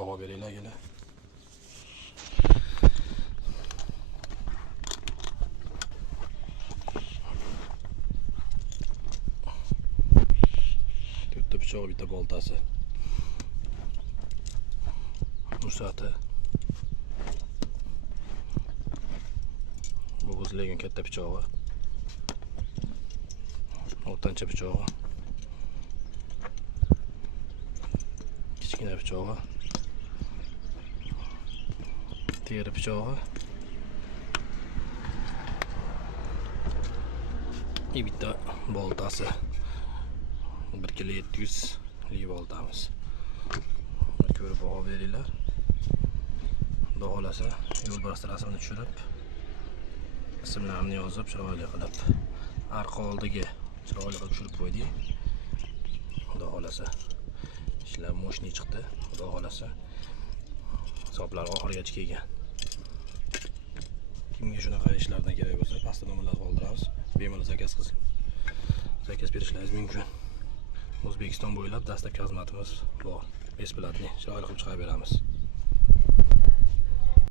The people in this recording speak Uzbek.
baho beringlar kelar. To'rtta pichoq, bitta boltasi. Ruxsati. Bo'g'izlagan katta pichog'i. O'rtancha pichog'i. Kichkina pichog'i. Teri pichog'i. Bitta boltasi. 1 kg 700 li boltamiz. Ko'rib baho beringlar. Xudo xolasa yo'lbars rasmini tushirib, ismlarimni yozib, chiroyli qilib, arqa oldiga chiroyli qilib tushirib qo'ydik. Xudo xolasa ishlar mo'shni chiqdi. Xudo xolasa hisoblar oxirigacha kelgan. Kimga shunaqa ishlardan kerak bo'lsa, pastda nomerlarni qoldiramiz. Bemalol zakaz berishlaringiz mumkin. O'zbekiston bo'ylab dastlabki xizmatimiz bor. Besplatniy chiroyli qilib chiqarib beramiz.